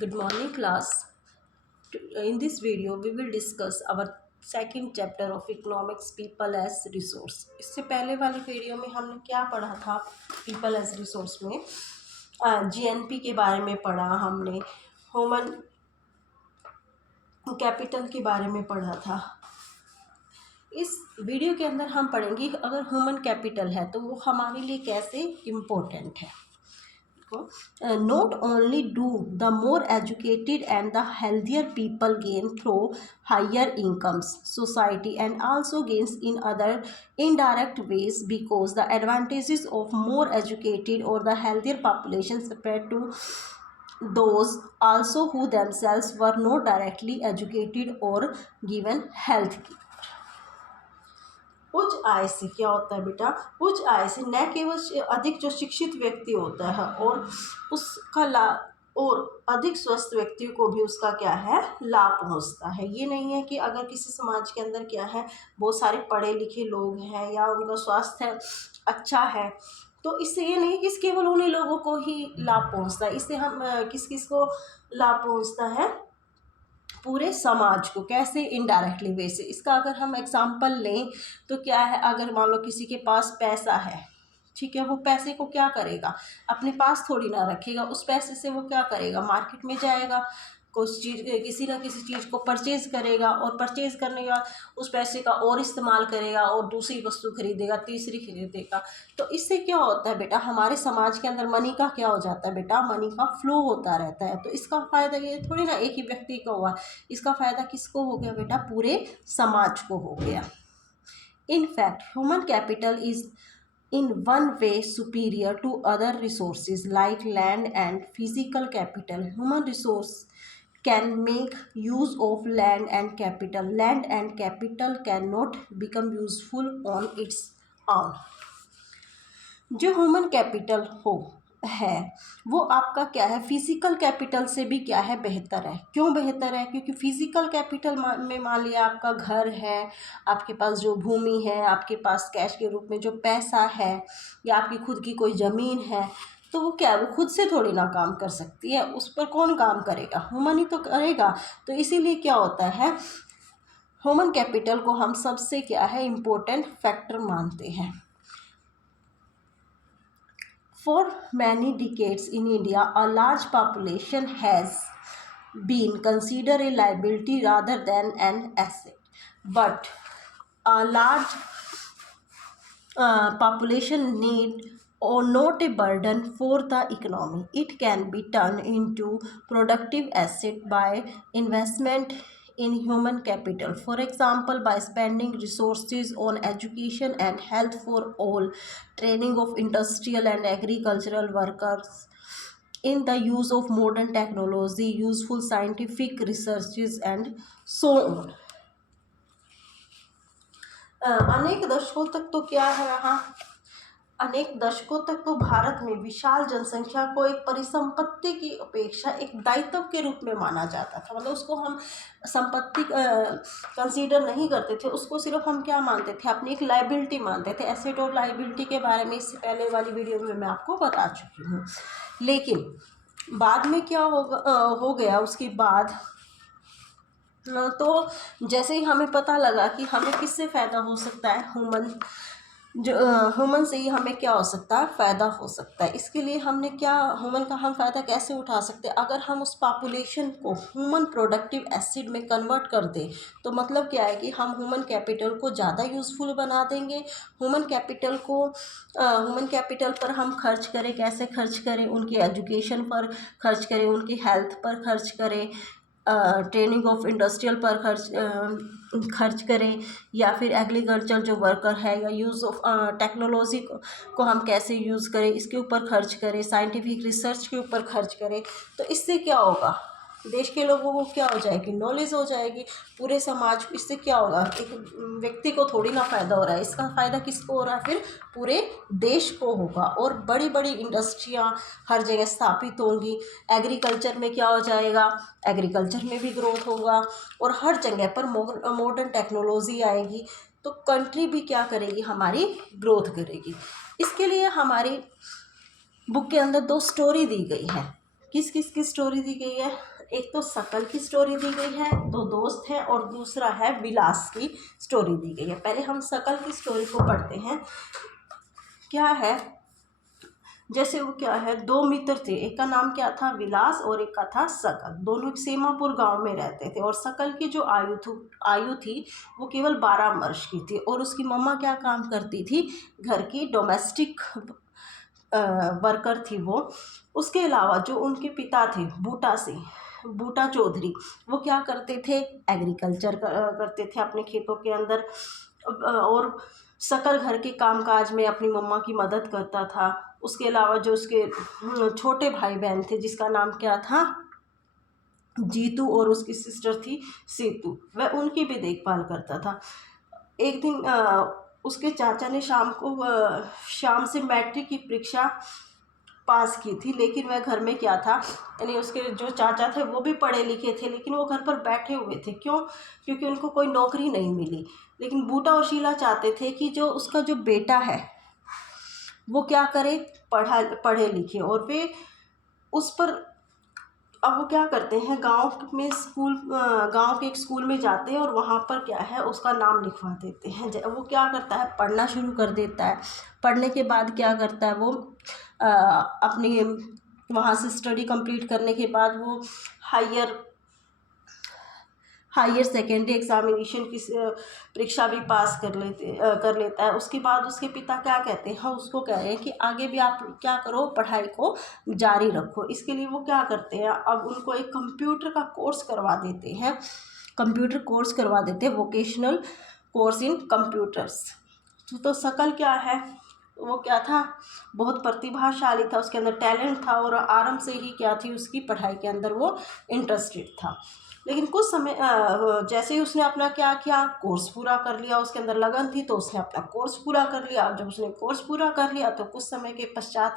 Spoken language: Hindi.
Good morning, class. In this video, we will discuss our second chapter of economics, people as resource. इससे पहले वाली वीडियो में हमने क्या पढ़ा था? people as resource में जीएनपी के बारे में पढ़ा हमने, ह्यूमन कैपिटल के बारे में पढ़ा था। इस वीडियो के अंदर हम पढ़ेंगे अगर ह्यूमन कैपिटल है तो वो हमारे लिए कैसे इम्पोर्टेंट है। Not only do the more educated and the healthier people gain through higher incomes, society and also gains in other indirect ways because the advantages of more educated or the healthier population spread to those also who themselves were not directly educated or given health care. उच्च आय से क्या होता है बेटा? उच्च आय से न केवल अधिक जो शिक्षित व्यक्ति होता है और उसका लाभ और अधिक स्वस्थ व्यक्ति को भी उसका क्या है लाभ पहुंचता है। ये नहीं है कि अगर किसी समाज के अंदर क्या है बहुत सारे पढ़े लिखे लोग हैं या उनका स्वास्थ्य अच्छा है तो इससे ये नहीं कि केवल उन्हीं लोगों को ही लाभ पहुंचता है। इससे हम किस किस को लाभ पहुंचता है? पूरे समाज को। कैसे? इनडायरेक्टली वे से। इसका अगर हम एग्जांपल लें तो क्या है, अगर मान लो किसी के पास पैसा है, ठीक है, वो पैसे को क्या करेगा? अपने पास थोड़ी ना रखेगा, उस पैसे से वो क्या करेगा? मार्केट में जाएगा, कुछ चीज़ किसी ना किसी चीज़ को परचेज करेगा और परचेज करने के बाद उस पैसे का और इस्तेमाल करेगा और दूसरी वस्तु खरीदेगा, तीसरी खरीदेगा। तो इससे क्या होता है बेटा? हमारे समाज के अंदर मनी का क्या हो जाता है बेटा? मनी का फ्लो होता रहता है। तो इसका फ़ायदा ये थोड़ी ना एक ही व्यक्ति को हुआ, इसका फ़ायदा किसको हो गया बेटा? पूरे समाज को हो गया। In fact human capital is in one way superior to other resources like land and physical capital. Human resource can make use of land and capital. Land and capital cannot become useful on its own. जो ह्यूमन कैपिटल है वो आपका क्या है? फिजिकल कैपिटल से भी क्या है? बेहतर है। क्यों बेहतर है? क्योंकि फिजिकल कैपिटल में मान लिया आपका घर है, आपके पास जो भूमि है, आपके पास कैश के रूप में जो पैसा है या आपकी खुद की कोई ज़मीन है, तो वो क्या है? वो खुद से थोड़ी ना काम कर सकती है, उस पर कौन काम करेगा? ह्यूमन ही तो करेगा। तो इसीलिए क्या होता है, ह्यूमन कैपिटल को हम सबसे क्या है इम्पोर्टेंट फैक्टर मानते हैं। For many decades in India, a large population has been considered a liability rather than an asset. But a large population need or not a burden for the economy. It can be turned into productive asset by investment in human capital. For example, by spending resources on education and health for all, training of industrial and agricultural workers, in the use of modern technology, useful scientific researches and so on. अनेक दशकों तक तो क्या है रहा? अनेक दशकों तक तो भारत में विशाल जनसंख्या को एक परिसंपत्ति की अपेक्षा एक दायित्व के रूप में माना जाता था। मतलब उसको हम संपत्ति कंसीडर नहीं करते थे, उसको सिर्फ हम क्या मानते थे? अपनी एक लाइबिलिटी मानते थे। एसेट और लाइबिलिटी के बारे में इससे पहले वाली वीडियो में मैं आपको बता चुकी हूँ। लेकिन बाद में क्या हो गया उसके बाद, तो जैसे ही हमें पता लगा कि हमें किससे फ़ायदा हो सकता है, ह्यूमन से ही हमें क्या हो सकता है? फ़ायदा हो सकता है। इसके लिए हमने क्या, ह्यूमन का हम फ़ायदा कैसे उठा सकते हैं? अगर हम उस पॉपुलेशन को ह्यूमन प्रोडक्टिव एसिड में कन्वर्ट कर दें तो मतलब क्या है कि हम ह्यूमन कैपिटल को ज़्यादा यूज़फुल बना देंगे। ह्यूमन कैपिटल पर हम खर्च करें, कैसे खर्च करें? उनकी एजुकेशन पर खर्च करें, उनकी हेल्थ पर खर्च करें, ट्रेनिंग ऑफ इंडस्ट्रियल पर खर्च करें, या फिर एग्रीकल्चर जो वर्कर है या यूज़ ऑफ टेक्नोलॉजी को हम कैसे यूज़ करें इसके ऊपर खर्च करें, साइंटिफिक रिसर्च के ऊपर खर्च करें। तो इससे क्या होगा? देश के लोगों को क्या हो जाएगी? नॉलेज हो जाएगी। पूरे समाज को इससे क्या होगा? एक व्यक्ति को थोड़ी ना फ़ायदा हो रहा है, इसका फ़ायदा किसको हो रहा है? फिर पूरे देश को होगा। और बड़ी बड़ी इंडस्ट्रियाँ हर जगह स्थापित होंगी। एग्रीकल्चर में क्या हो जाएगा? एग्रीकल्चर में भी ग्रोथ होगा और हर जगह पर मॉडर्न टेक्नोलॉजी आएगी। तो कंट्री भी क्या करेगी? हमारी ग्रोथ करेगी। इसके लिए हमारी बुक के अंदर 2 स्टोरी दी गई है। किस किस की स्टोरी दी गई है? एक तो शकल की स्टोरी दी गई है, दो दोस्त हैं, और दूसरा है विलास की स्टोरी दी गई है। पहले हम शकल की स्टोरी को पढ़ते हैं। क्या है, जैसे वो क्या है, दो मित्र थे, एक का नाम क्या था, विलास, और एक का था शकल। दोनों सीमापुर गांव में रहते थे, और शकल की जो आयु थी वो केवल 12 वर्ष की थी, और उसकी मम्मा क्या काम करती थी, घर की डोमेस्टिक वर्कर थी वो। उसके अलावा जो उनके पिता थे, बूटा चौधरी, वो क्या करते थे, एग्रीकल्चर करते थे अपने खेतों के अंदर। और शकल घर के कामकाज में अपनी मम्मा की मदद करता था। उसके अलावा जो उसके छोटे भाई बहन थे, जिसका नाम क्या था, जीतू, और उसकी सिस्टर थी सीतू, वह उनकी भी देखभाल करता था। एक दिन उसके चाचा ने शाम से मैट्रिक की परीक्षा पास की थी, लेकिन वह घर में क्या था, यानी उसके जो चाचा थे वो भी पढ़े लिखे थे, लेकिन वो घर पर बैठे हुए थे। क्यों? क्योंकि उनको कोई नौकरी नहीं मिली। लेकिन बूटा और शीला चाहते थे कि जो उसका जो बेटा है वो क्या करे, पढ़े लिखे, और वे उस पर, अब वो क्या करते हैं, गांव के एक स्कूल में जाते हैं, और वहाँ पर क्या है, उसका नाम लिखवा देते हैं। वो क्या करता है, पढ़ना शुरू कर देता है। पढ़ने के बाद क्या करता है वो, अपनी वहाँ से स्टडी कंप्लीट करने के बाद वो हायर सेकेंडरी एग्जामिनेशन की परीक्षा भी पास कर लेता है। उसके बाद उसके पिता क्या कहते हैं, उसको कह रहे हैं कि आगे भी आप क्या करो, पढ़ाई को जारी रखो। इसके लिए वो क्या करते हैं, अब उनको एक कंप्यूटर का कोर्स करवा देते हैं, वोकेशनल कोर्स इन कंप्यूटर्स। तो शकल क्या है, वो क्या था, बहुत प्रतिभाशाली था, उसके अंदर टैलेंट था, और आरंभ से ही क्या थी, उसकी पढ़ाई के अंदर वो इंटरेस्टेड था। लेकिन कुछ समय जैसे ही उसने अपना क्या किया, कोर्स पूरा कर लिया, उसके अंदर लगन थी, तो उसने अपना कोर्स पूरा कर लिया। जब उसने कोर्स पूरा कर लिया तो कुछ समय के पश्चात